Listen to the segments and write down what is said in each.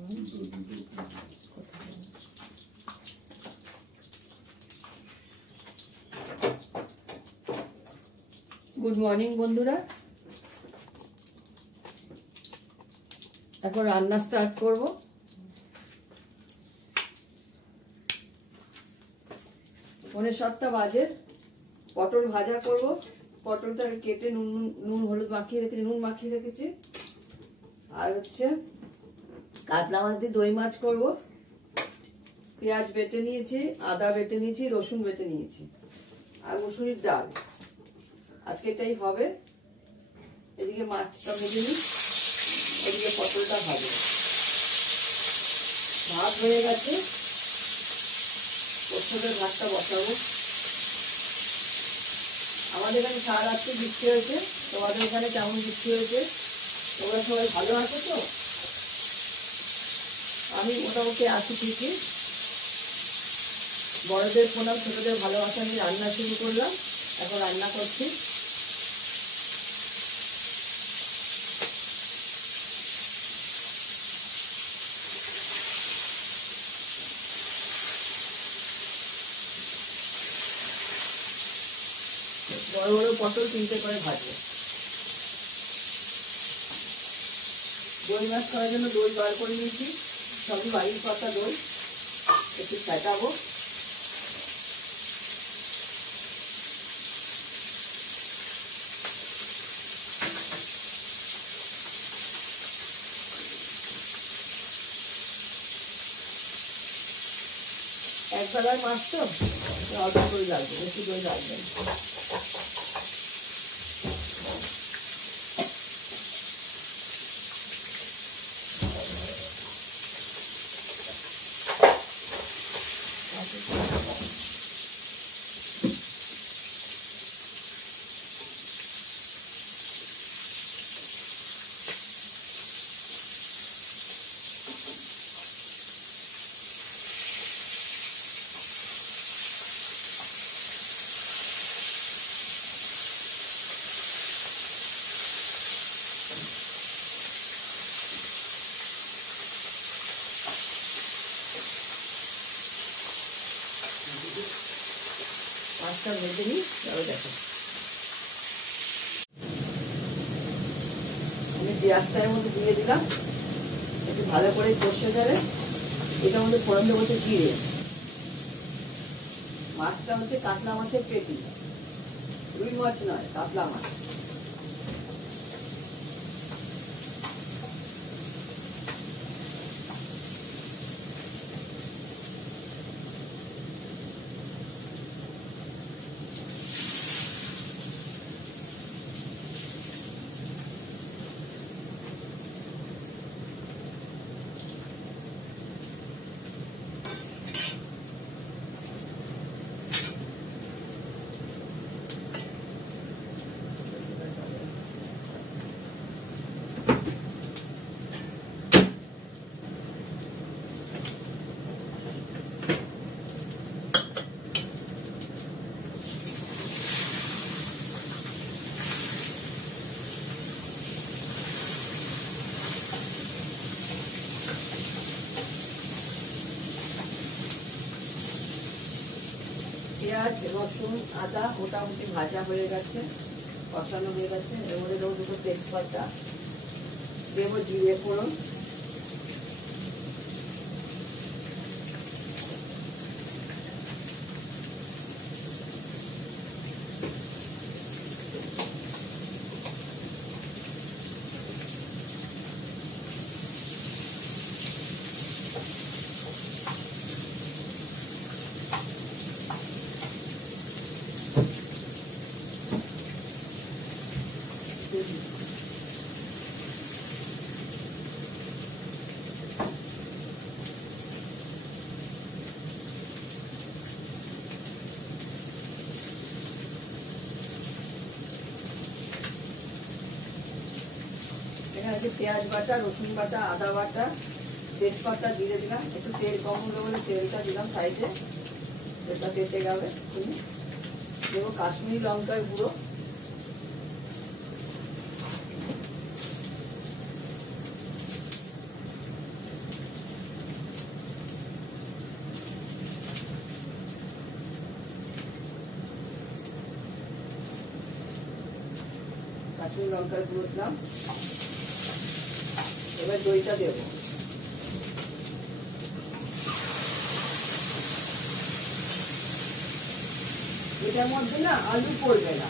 Good morning বন্ধুরা, এখন রান্না স্টার্ট করব। পৌনে 7টা বাজে। পটল ভাজা করব। পটলটা কেটে নুন হলুদ মাখিয়ে রেখেছি। আর হচ্ছে কাতলা মাছ দিয়ে দই মাছ করব। পেঁয়াজ বেটে নিয়েছি, আদা বেটে নিয়েছি, রসুন বেটে নিয়েছি, আর মুসুরির ডাল। আজকে এটাই হবে। এদিকে মাছটা ভেজে নিই, এদিকে পটলটা ভাজে। ভাত হয়ে গেছে, পটলের ভাতটা বসাবো। আমাদের এখানে সারা রাত্রে বৃষ্টি হয়েছে। তোমাদের এখানে কেমন বৃষ্টি হয়েছে? তোমরা সবাই ভালো আছো তো? আমি মোটামুটি আছি ঠিকই। বড়দের প্রণাম, ছোটদের ভালোবাসা নিয়ে রান্না শুরু করলাম। এখন রান্না করছি। বড় বড় পটল 3টে করে ভাজবো। দই মাছ করার জন্য দই বার করে নিয়েছি, সবই বাড়ির পাতা দই। একটু ফেটাবো। একবেলার মাছ তো অল্প করে লাগবে, বেশি দই লাগবে। মাছটা ভেজে নিই, তাহলে দেখো। আমি পেঁয়াজটার মধ্যে দিয়ে দিলাম, একটু ভালো করে কষে ধরে। এটার মধ্যে ফোড়ন দেবো হচ্ছে জিরে। মাছটা হচ্ছে কাতলা মাছের পেটি, রুই মাছ নয়, কাতলা মাছ। পেঁয়াজ রসুন আদা মোটামুটি ভাজা হয়ে গেছে, কষানো হয়ে গেছে। এর মধ্যে দেবো দুটো তেজপাতা, দেবো জিরে ফোড়ন, এখানে যে পেঁয়াজ বাটা, রসুন বাটা, আদা বাটা, তেজপাতা দিয়ে দিলাম। একটু তেল কম হলো বলে তেলটা দিলাম সাইডে, তেলটা তেতে যাবে। দেবো কাশ্মীরি লঙ্কার গুঁড়ো, শুকনো লঙ্কার গুঁড়ো দিলাম। এবার দইটা দেব। এটার মধ্যে না আলু পড়বে না,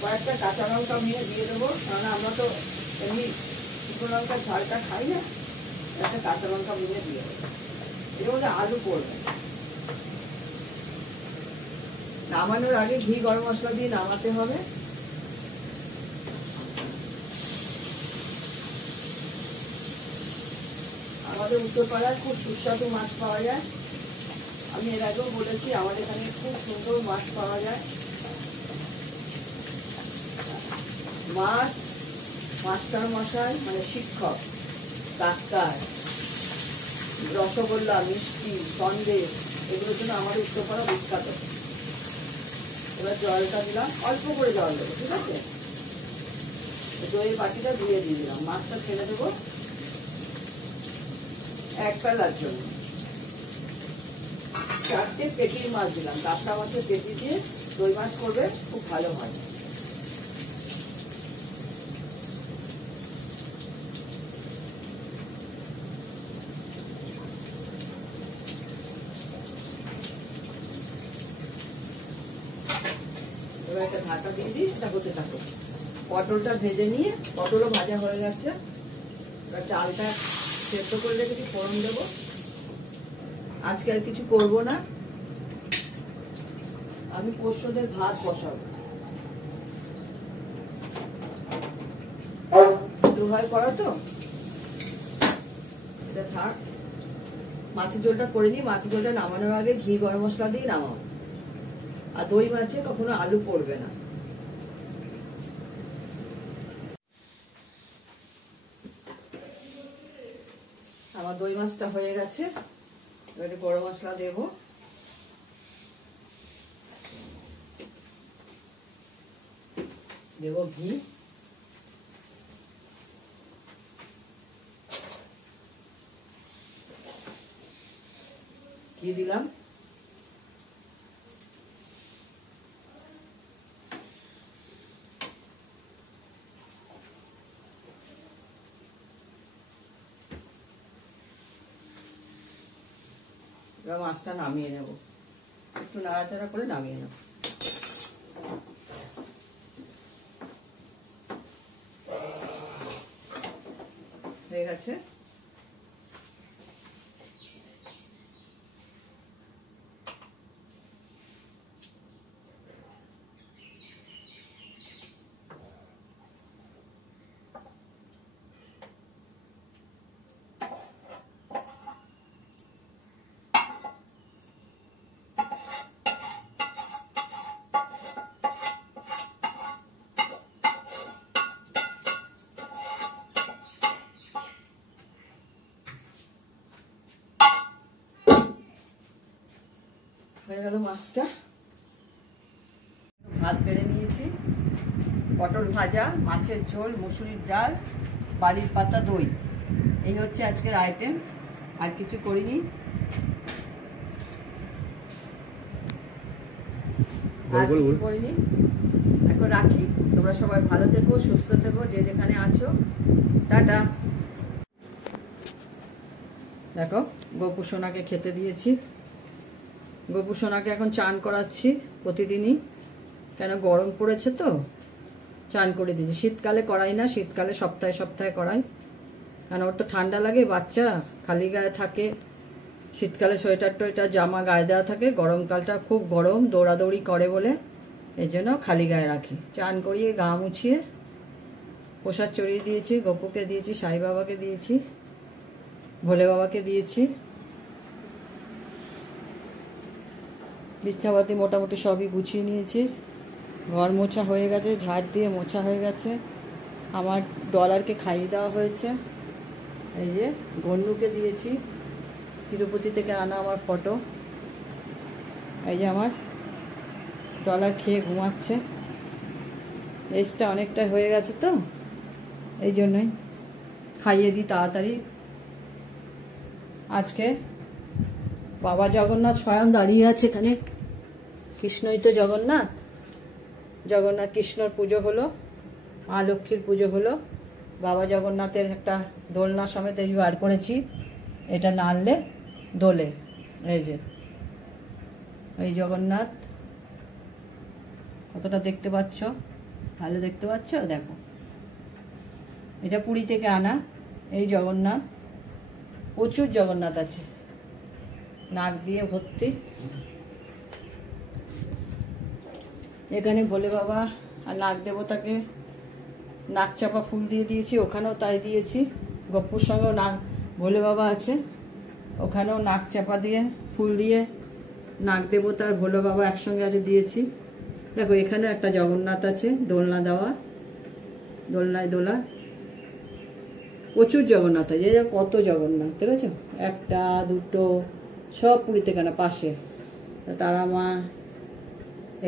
কয়েকটা কাঁচা লঙ্কা ভেঙে দিয়ে দেবো, কারণ আমরা তো এমনি শুকনো লঙ্কার ঝালটা খাই না, একটা কাঁচা লঙ্কা ভেঙে দিয়ে দেবো। এর মধ্যে আলু পড়বে না। নামানোর আগে ঘি গরম মশলা দিয়ে নামাতে হবে। আমাদের উত্তরপাড়ায় খুব সুস্বাদু মাছ পাওয়া যায়। আমি এর আগেও বলেছি আমাদের এখানে খুব সুন্দর মাছ পাওয়া যায়। মাছ, মাস্টার মশাই মানে শিক্ষক, ডাক্তার, রসগোল্লা, মিষ্টি, সন্দেশ, এগুলোর জন্য আমাদের উত্তরপাড়া বিখ্যাত। এবার জলটা দিলাম, অল্প করে জল দেবো, ঠিক আছে? দইয়ের বাটিটা ধুয়ে দিয়ে দিলাম। মাছটা ফেলে দেবো এক বেলার জন্য। 4টে পেটির মাছ দিলাম, কাঁচা মাছের পেটি দিয়ে দই মাছ করবে, খুব ভালো হয়। এবার একটা ঢাকা দিয়ে দিই, সেটা হতে থাকো। পটলটা ভেজে নিয়ে, পটলও ভাজা হয়ে গেছে। এবার চালটা সেদ্ধ করে রেখেছি, ফোড়ন দেবো। আজকে আর কিছু করবো না, আমি পোষ্যদের ভাত বসাবো। দুহাই করা তো, এটা থাক। মাছের ঝোলটা করে নিই। মাছের ঝোলটা নামানোর আগে ঘি গরম মশলা দিয়ে নামাবো। আর দই মাছে কখনো আলু পড়বে না। আমার দই মাছটা হয়ে গেছে। এবারে গরম মশলা দেব। দেব ঘি। ঘি দিলাম। এবার মাছটা নামিয়ে নেব, একটু নাড়াচাড়া করে নামিয়ে নেব। হয়ে গেছে। হয়ে গেল মাছটা। ভাত বেড়ে নিয়েছি, পটল ভাজা, মাছের ঝোল, মুসুরির ডাল, বাড়ির পাতা, দই। এই হচ্ছে আজকের আইটেম, আর কিছু করিনি। এখন রাখি। তোমরা সবাই ভালো থেকো, সুস্থ থেকো, যে যেখানে আছো। টাটা। দেখো, গোপু সোনাকে খেতে দিয়েছি। গোপু সোনাকে এখন চান করাচ্ছি প্রতিদিনই, কেন গরম পড়েছে তো চান করে দিয়েছি। শীতকালে করাই না, শীতকালে সপ্তাহে সপ্তাহে করাই, কারণ ওর তো ঠান্ডা লাগে, বাচ্চা খালি গায়ে থাকে। শীতকালে সোয়েটার টোয়েটার জামা গায়ে দেওয়া থাকে, গরমকালটা খুব গরম, দৌড়াদৌড়ি করে বলে এই জন্য খালি গায়ে রাখি। চান করিয়ে গা মুছিয়ে প্রসাদ চড়িয়ে দিয়েছি। গোপুকে দিয়েছি, সাই বাবাকে দিয়েছি, ভোলে বাবাকে দিয়েছি। বিছনাপাতি মোটামুটি সবই গুছিয়ে নিয়েছি। ঘর মোছা হয়ে গেছে, ঝাড় দিয়ে মোছা হয়ে গেছে। আমার ডলারকে খাইয়ে দেওয়া হয়েছে। এই যে গন্নুকে দিয়েছি, তিরুপতি থেকে আনা আমার ফটো। এই যে আমার ডলার খেয়ে ঘুমাচ্ছে। এজটা অনেকটা হয়ে গেছে তো, এই জন্যই খাইয়ে দিই তাড়াতাড়ি। আজকে বাবা জগন্নাথ স্বয়ং দাঁড়িয়ে আছে এখানে, কৃষ্ণই তো জগন্নাথ। জগন্নাথ কৃষ্ণর পুজো হলো, মা লক্ষ্মীর পুজো হলো, বাবা জগন্নাথের একটা দোলনা সমেত এই বার করেছি, এটা নাড়লে দোলে। এই যে এই জগন্নাথ, কতটা দেখতে পাচ্ছ, ভালো দেখতে পাচ্ছ? দেখো, এটা পুরী থেকে আনা এই জগন্নাথ, প্রচুর জগন্নাথ আছে, নাক দিয়ে ভর্তি। এখানে ভোলে বাবা আর নাগ দেবতাকে নাক চাপা ফুল দিয়ে দিয়েছি, ওখানেও তাই দিয়েছি। গপ্পুর সঙ্গেও নাগ ভোলে বাবা আছে, ওখানেও নাক চাপা দিয়ে ফুল দিয়ে নাগ দেবতার ভোলে বাবা একসঙ্গে আছে দিয়েছি। দেখো এখানেও একটা জগন্নাথ আছে, দোলনা দেওয়া, দোলনায় দোলা, প্রচুর জগন্নাথ আছে। এই কত জগন্নাথ দেখেছ, একটা দুটো সব পুরীতে কেন পাশে। তারা মা,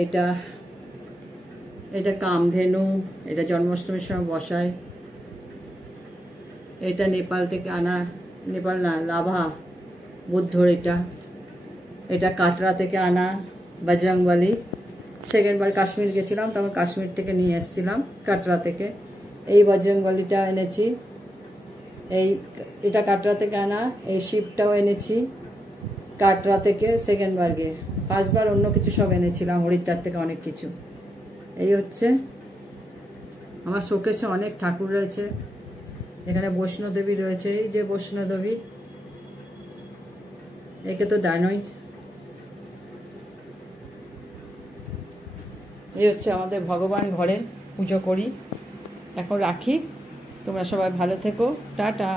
এটা এটা কামধেনু, এটা জন্মাষ্টমীর সময় বসায়। এটা নেপাল থেকে আনা, নেপাল না লাভা বুদ্ধর। এটা কাটরা থেকে আনা বজরংবলী। সেকেন্ডবার কাশ্মীর গেছিলাম, তখন কাশ্মীর থেকে নিয়ে এসেছিলাম কাটরা থেকে। এই বজরংবলীটা এনেছি, এটা কাটরা থেকে আনা। এই শিবটাও এনেছি কাটরা থেকে সেকেন্ডবার গিয়ে। ফার্স্টবার অন্য কিছু সব এনেছিলাম হরিদ্বার থেকে, অনেক কিছু। এই হচ্ছে আমার শোকেসে অনেক ঠাকুর রয়েছে। এখানে বৈষ্ণোদেবী রয়েছে, এই যে বৈষ্ণোদেবী, একে তো জানোই। এই হচ্ছে আমাদের ভগবান ঘরে পুজো করি। এখন রাখি, তোমরা সবাই ভালো থেকো, টাটা।